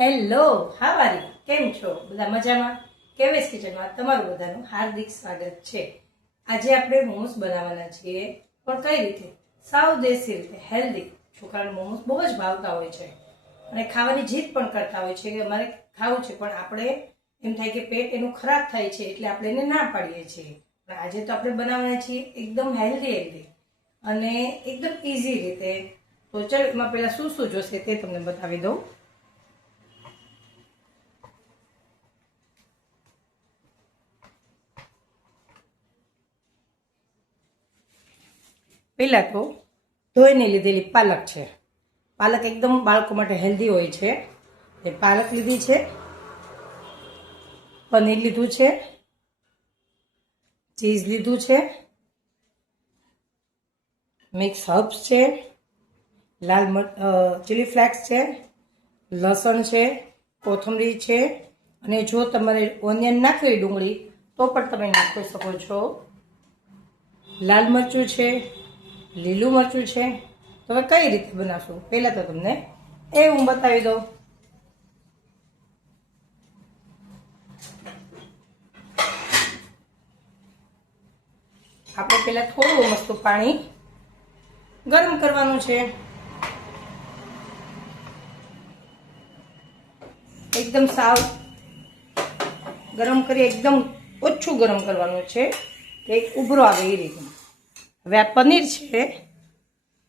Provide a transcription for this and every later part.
Hello હાવારી કેમ છો બધા મજામાં? કેવેસ કિચનમાં તમારું બધાનું હાર્દિક સ્વાગત છે। આજે આપણે મોમોસ બનાવવાના છીએ, પણ કઈ રીતે? સાવ દેશી રીતે, હેલ્ધી। છોકરાને મોમોસ બહુ જ ભાવતા હોય છે અને ખાવાની જીદ પણ કરતા હોય છે કે અમારે ખાવું છે, પણ આપણે એમ થાય કે પેટ એનું ખરાબ થાય છે એટલે આપણે એને ના પાડીએ છીએ। પણ આજે તો આપણે બનાવવાના છીએ એકદમ હેલ્ધી અને એકદમ ઇઝી રીતે। તો ચલો એમાં પહેલા શું શું જોશે તે તમને બતાવી દઉં। પહેલા તો ધોઈને લીધેલી પાલક છે। પાલક એકદમ બાળકો માટે હેલ્ધી હોય છે। એ પાલક લીધી છે, પનીર લીધું છે, ચીઝ લીધું છે, મિક્સ હર્બ્સ છે, લાલ ચીલી ફ્લેક્સ છે, લસણ છે, કોથમરી છે, અને જો તમારે ઓનિયન નાખવી ડુંગળી તો પણ તમે નાખી શકો છો। લાલ મરચું છે, લીલું મરચું છે। તો હવે કઈ રીતે બનાવશું પહેલા તો તમને એ હું બતાવી દઉં। આપણે પહેલા થોડું મસ્ત પાણી ગરમ કરવાનું છે, એકદમ સાવ ગરમ કરી એકદમ ઓછું ગરમ કરવાનું છે કે એક ઉભરો આવે એ રીતે। હવે આ પનીર છે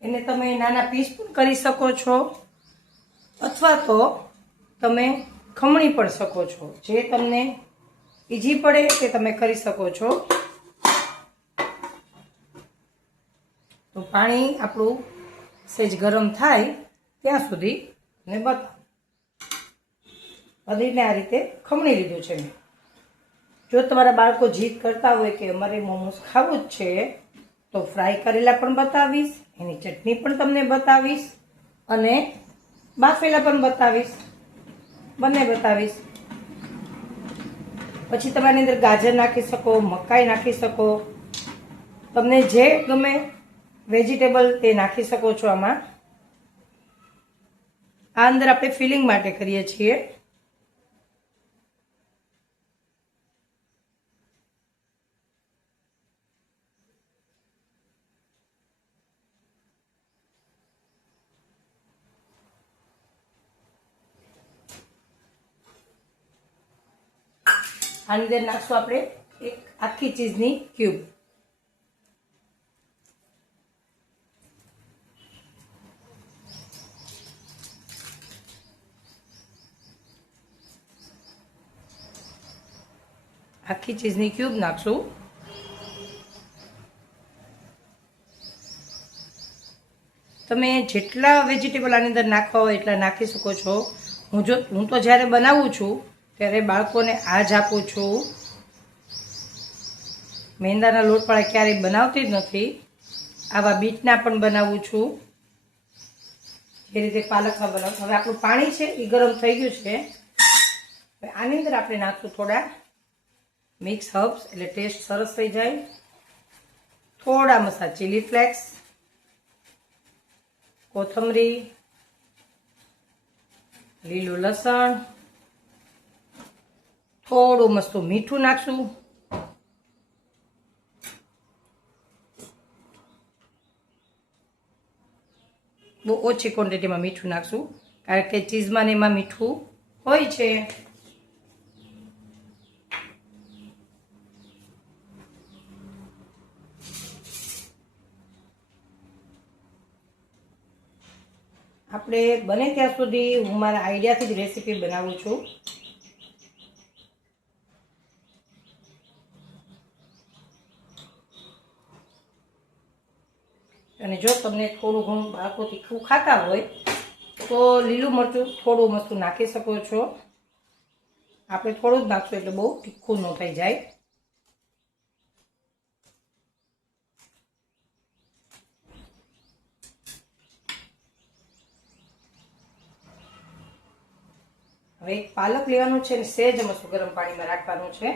એને તમે નાના પીસ પણ કરી શકો છો, અથવા તો તમે ખમણી પણ શકો છો, જે તમને ઈઝી પડે તે તમે કરી શકો છો। તો પાણી આપણું સહેજ ગરમ થાય ત્યાં સુધી ને બતાવો। પનીરને આ રીતે ખમણી લીધું છે। જો તમારા બાળકો જીદ કરતા હોય કે અમારે મોમોસ ખાવું જ છે તો ફ્રાય કરેલા પણ બતાવીશ, એની ચટણી પણ તમને બતાવીશ અને બાફેલા પણ બતાવીશ, બંને બતાવીશ। પછી તમે આની અંદર ગાજર નાખી શકો, મકાઈ નાખી શકો, તમને જે ગમે વેજીટેબલ તે નાખી શકો છો। આમાં આ અંદર આપણે ફિલિંગ માટે કરીએ છીએ। આની અંદર નાખશું આપણે એક આખી ચીઝની ક્યુબ। આખી ચીઝની ક્યુબ નાખશું। તમે જેટલા વેજીટેબલ આની અંદર નાખવા હોય એટલા નાખી શકો છો। હું તો જ્યારે બનાવું છું ત્યારે બાળકોને આ જ આપું છું। મેંદાના લોટવાળા ક્યારેય બનાવતી જ નથી, આવા બીટના પણ બનાવું છું, જે રીતે પાલકમાં બનાવું। હવે આપણું પાણી છે એ ગરમ થઈ ગયું છે। આની અંદર આપણે નાખશું થોડા મિક્સ હર્બ્સ, એટલે ટેસ્ટ સરસ થઈ જાય। થોડા મસાલા ચીલી ફ્લેક્સ, કોથમરી, લીલું લસણ, થોડું મસ્ત મીઠું નાખશું। બહુ ઓછી ક્વોન્ટિટીમાં મીઠું નાખશું, કારણ કે ચીઝમાં ને એમાં મીઠું હોય છે। આપણે બને ત્યાં સુધી હું મારા આઈડિયાથી જ રેસીપી બનાવું છું। અને જો તમને થોડું ઘણું બાળકો તીખું ખાતા હોય તો લીલું મરચું થોડું મસ્તું નાખી શકો છો। આપણે થોડું જ નાખશું એટલે બહુ તીખું ન થઈ જાય। હવે એક પાલક લેવાનું છે અને સહેજ મસ્ત ગરમ પાણીમાં રાખવાનું છે।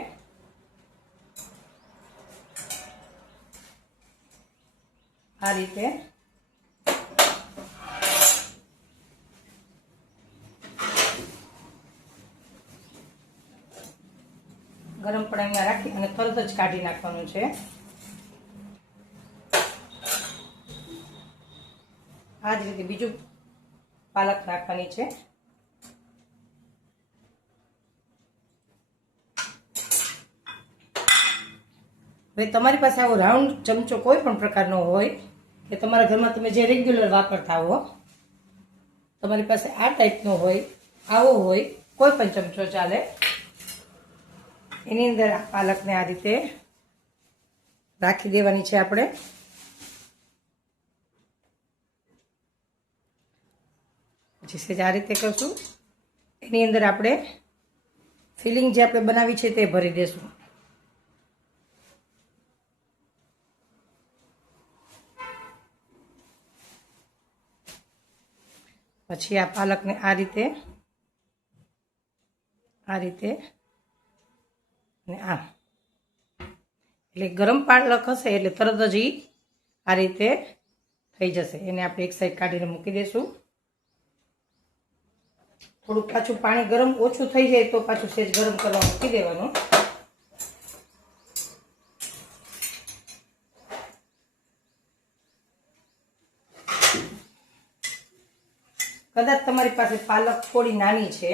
આ રીતે ગરમ પાણીમાં રાખી અને તરત જ કાઢી નાખવાનું છે. આ જ રીતે બીજું પાલક નાખવાની છે. હવે તમારી પાસે આવો રાઉન્ડ ચમચો કોઈ પણ પ્રકારનો હોય કે તમારા ઘરમાં તમે જે રેગ્યુલર વાપરતા હો, તમારી પાસે આ ટાઈપનો હોય, આવો હોય, કોઈ પણ ચમચો ચાલે. એની અંદર આ પાલકને આ રીતે રાખી દેવાની છે આપણે. પછી સેજ આ રીતે કરશું. એની અંદર આપણે ફિલિંગ જે આપણે બનાવી છે તે ભરી દેશું. પછી આ પાલકને આ રીતે અને આમ, એટલે ગરમ પાલક હશે એટલે તરત જ આ રીતે થઈ જશે. એને આપણે એક સાઈડ કાઢીને મૂકી દઈશું. થોડુંક પાછું પાણી ગરમ ઓછું થઈ જાય તો પાછું સેજ ગરમ કરવા મૂકી દેવાનું. કદાચ તમારી પાસે પાલક થોડી નાની છે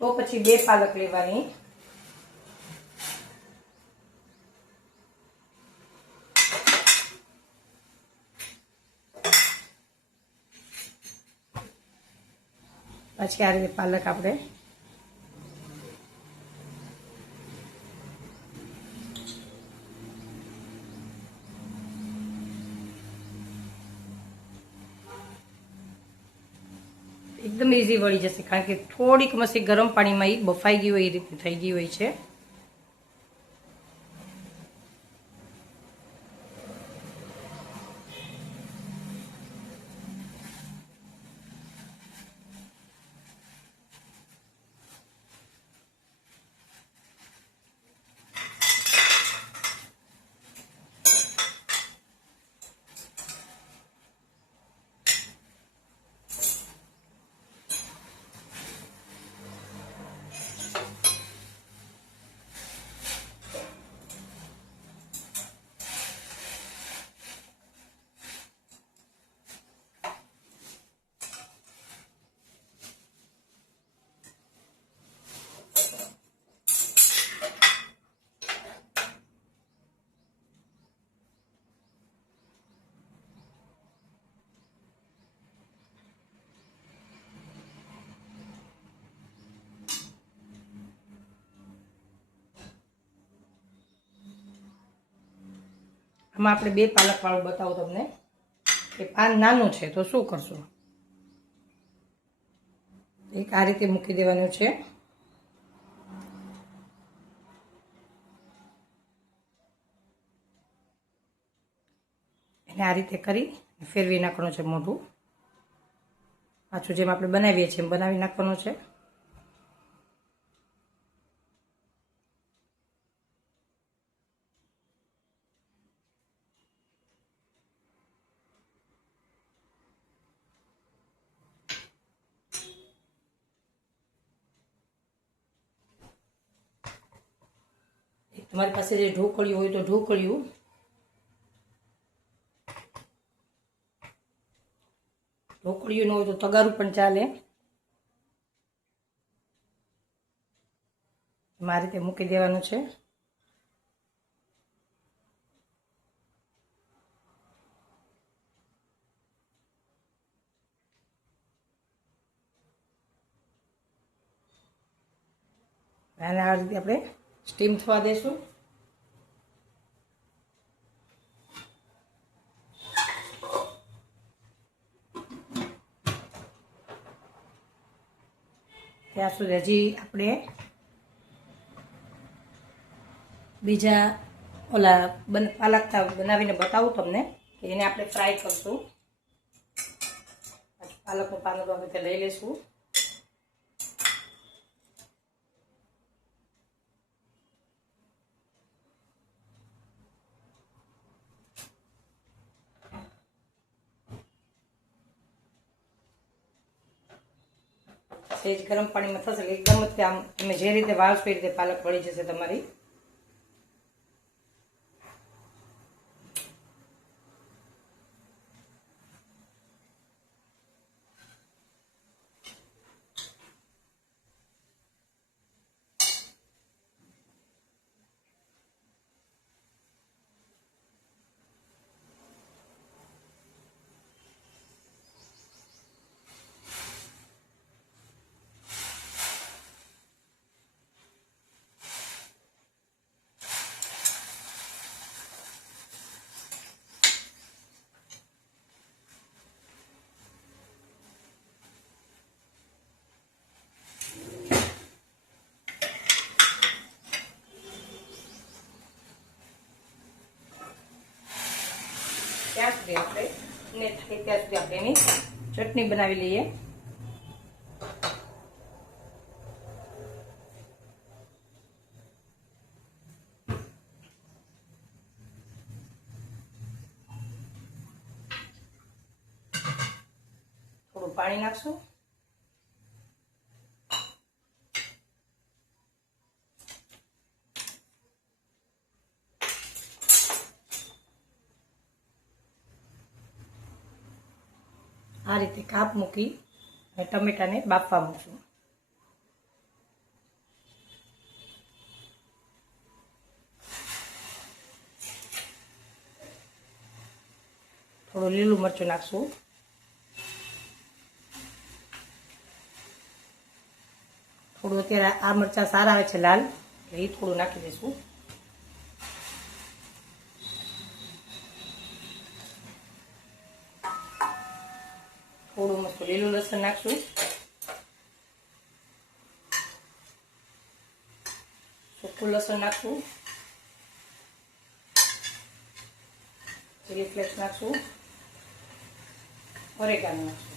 તો પછી 2 પાલક લેવાની. પછી આ રીતે પાલક આપણે એકદમ ઇઝી વળી જશે, કારણ કે થોડીક મસી ગરમ પાણીમાં એ બફાઈ ગઈ હોય એ રીતે થઈ ગઈ હોય છે. આમાં આપણે 2 પાલક વાળું બતાવું તમને કે પાન નાનું છે તો શું કરશું. એક આ રીતે મૂકી દેવાનું છે. એને આ રીતે કરી ફેરવી નાખવાનું છે મોઢું. પાછું જેમ આપણે બનાવીએ છીએ એમ બનાવી નાખવાનું છે. તમારી પાસે જે ઢોકળિયું હોય તો ઢોકળિયું, ઢોકળિયું ન હોય તો તગારું પણ ચાલે. આ રીતે મૂકી દેવાનું છે. અને આ રીતે આપણે સ્ટીમ થવા દેશું. ત્યાં સુધી હજી આપણે બીજા ઓલા પાલક બનાવીને બતાવું તમને કે એને આપણે ફ્રાય કરશું. પાલકનું પાનું આપણે લઈ લઈશું. સેજ ગરમ પાણીમાં થશે એટલે એકદમ જ આમ તમે જે રીતે વાળશો એ રીતે પાલક વળી જશે તમારી. ત્યાં સુધી આપણે ને થાય ત્યાં સુધી આપણે એની ચટણી બનાવી લઈએ. થોડું પાણી નાખશું. આ રીતે કાપ મૂકી અને ટમેટાને બાફવા મૂકશું. થોડું લીલું મરચું નાખશું. થોડું અત્યારે આ મરચાં સારા આવે છે લાલ, એટલે એ થોડું નાખી દઈશું. થોડું મસ્ત લીલું લસણ નાખશું. સૂકું લસણ નાખશું. ચીલી ફ્લેક્સ નાખશું. ઓરેગાનો નાખશું.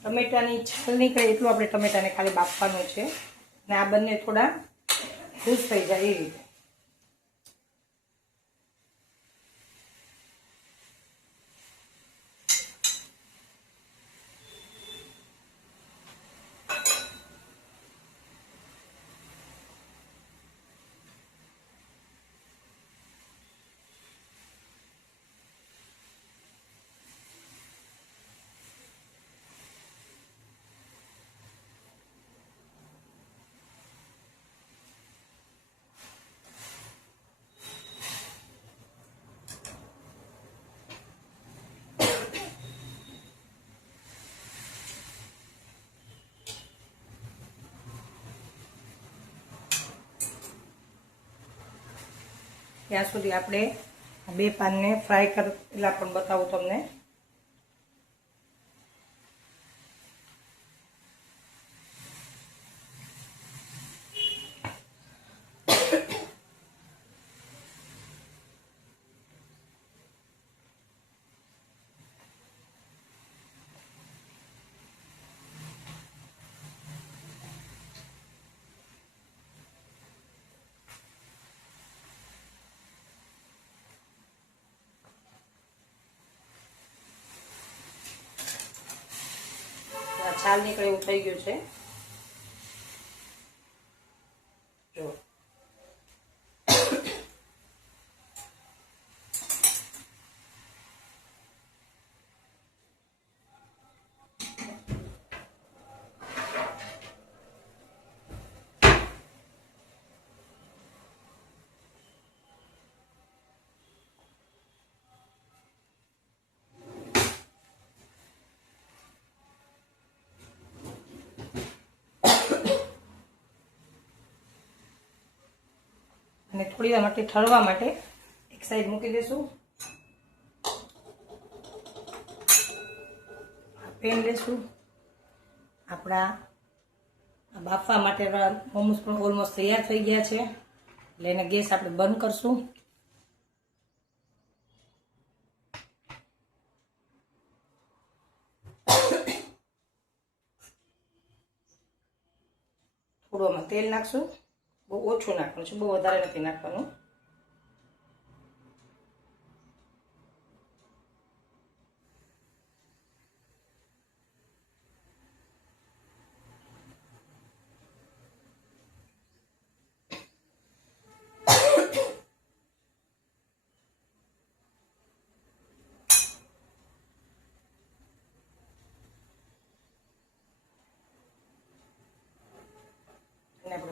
ટમેટાની છાલ નીકળે એટલું આપણે ટમેટાને ખાલી બાફવાનું છે અને આ બંને થોડા ખુશ થઈ જાય એ રીતે. ત્યાં સુધી આપણે બે પાનને ફ્રાય કરેલા પણ બતાવું તમને. છાલ નીકળે એવું થઈ ગયું છે. જો અને થોડી વાર માટે ઠરવા માટે એક સાઈડ મૂકી દઈશું. પેન લેશું. આપણા બાફવા માટે મોમોસ પણ ઓલમોસ્ટ તૈયાર થઈ ગયા છે, એટલે એને ગેસ આપણે બંધ કરશું. થોડું આમાં તેલ નાખશું. બહુ ઓછું નાખવાનું છે, બહુ વધારે નથી નાખવાનું.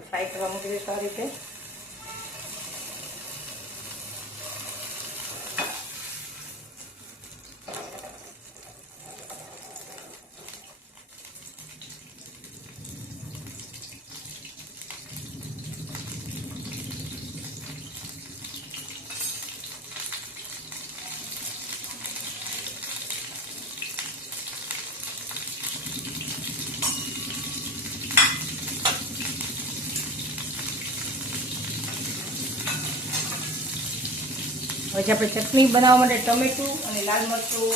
ફ્રાય કરવા મૂકી દઈશું આ રીતે. હવે આપણે ચટણી બનાવવા માટે ટમેટું અને લાલ મરચું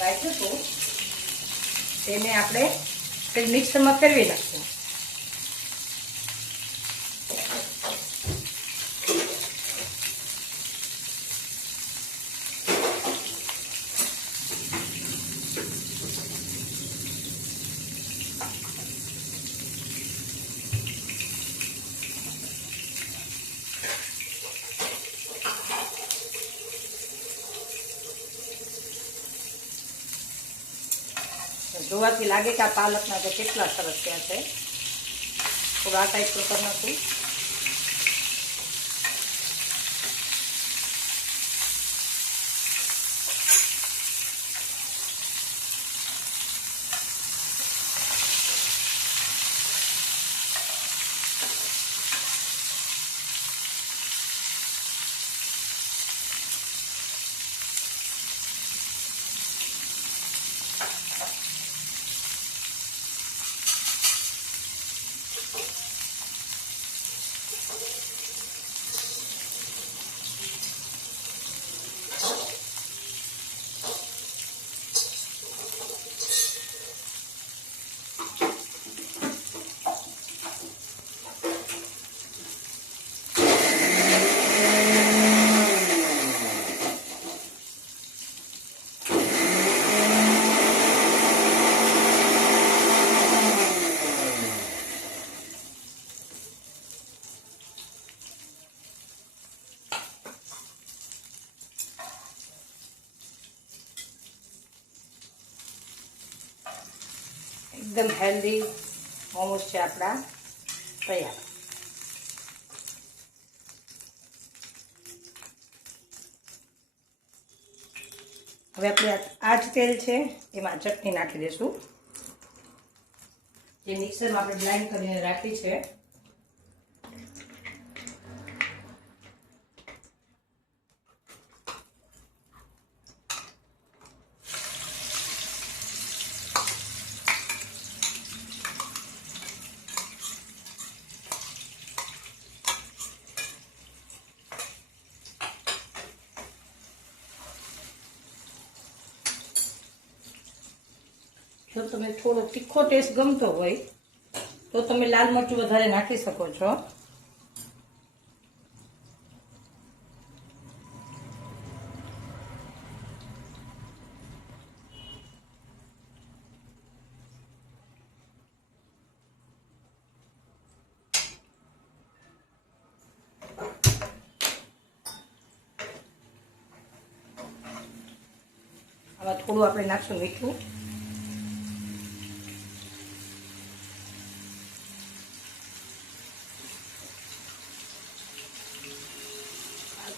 રાખ્યું હતું તેને આપણે મિક્સરમાં ફેરવી નાખીશું. જોવાથી લાગે કે આ પાલકના તો કેટલા સરસ થયા છે. થોડું આ ટાઈપ પર કરી નાખું. એકદમ હેલ્ધી મોમોસ છે આપણા તૈયાર. હવે આપણે આ જ તેલ છે એમાં ચટણી નાખી દઈશું જે મિક્સરમાં આપણે બ્લેન્ડ કરીને રાખી છે. જો તમે થોડો તીખો ટેસ્ટ ગમતો હોય તો તમે લાલ મરચું વધારે નાખી શકો છો. આમાં થોડું આપણે નાખશું મીઠું.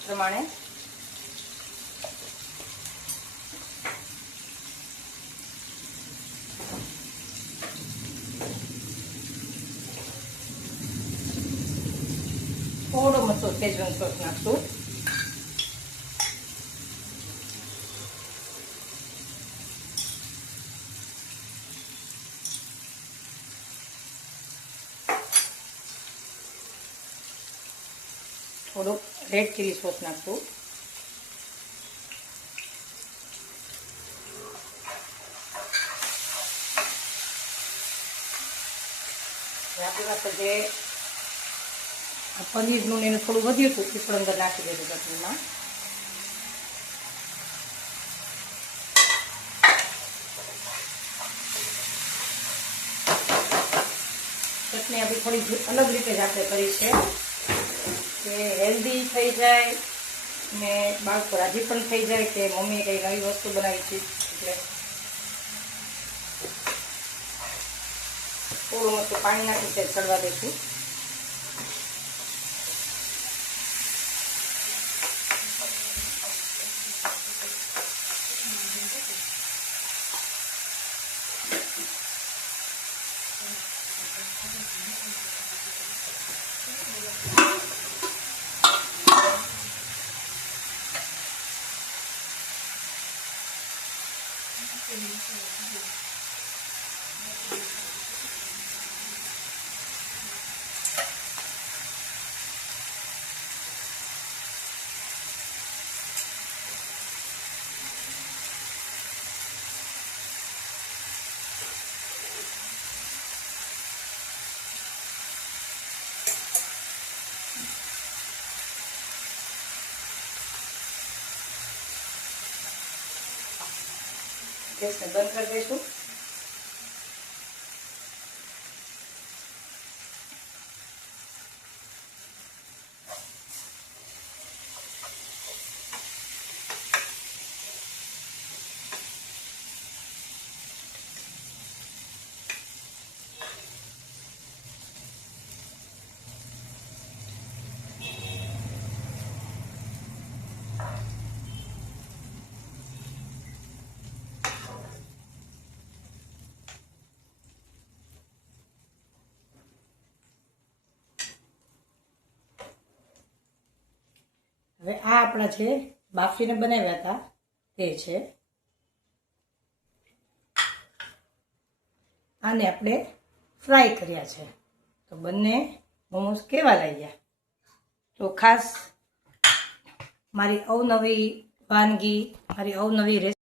પ્રમાણે થોડો મસો સેજવાન સોસ નાખશું. થોડુંક રેડ ચીલી સોસ નાખશું. આપણી પાસે જે પનીરનું એનું થોડું વધ્યું હતું એ પણ અંદર નાખી દેજો ચટણીમાં. ચટણી આપણી થોડી અલગ રીતે જ આપણે કરી છે કે હેલ્ધી થઈ જાય ને બાળકો રાજી પણ થઈ જાય કે મમ્મીએ કંઈ નવી વસ્તુ બનાવી છે. એટલે થોડું મસ્ત પાણી નાખી ચડવા દઈશું. ગેસને બંધ કરી દઈશું. હવે આ આપણા છે બાફીને બનાવ્યા હતા તે છે. આને આપણે ફ્રાય કર્યા છે. તો બંને મોમોસ કેવા લાગ્યા? તો ખાસ મારી અવનવી વાનગી, મારી અવનવી રેસીપી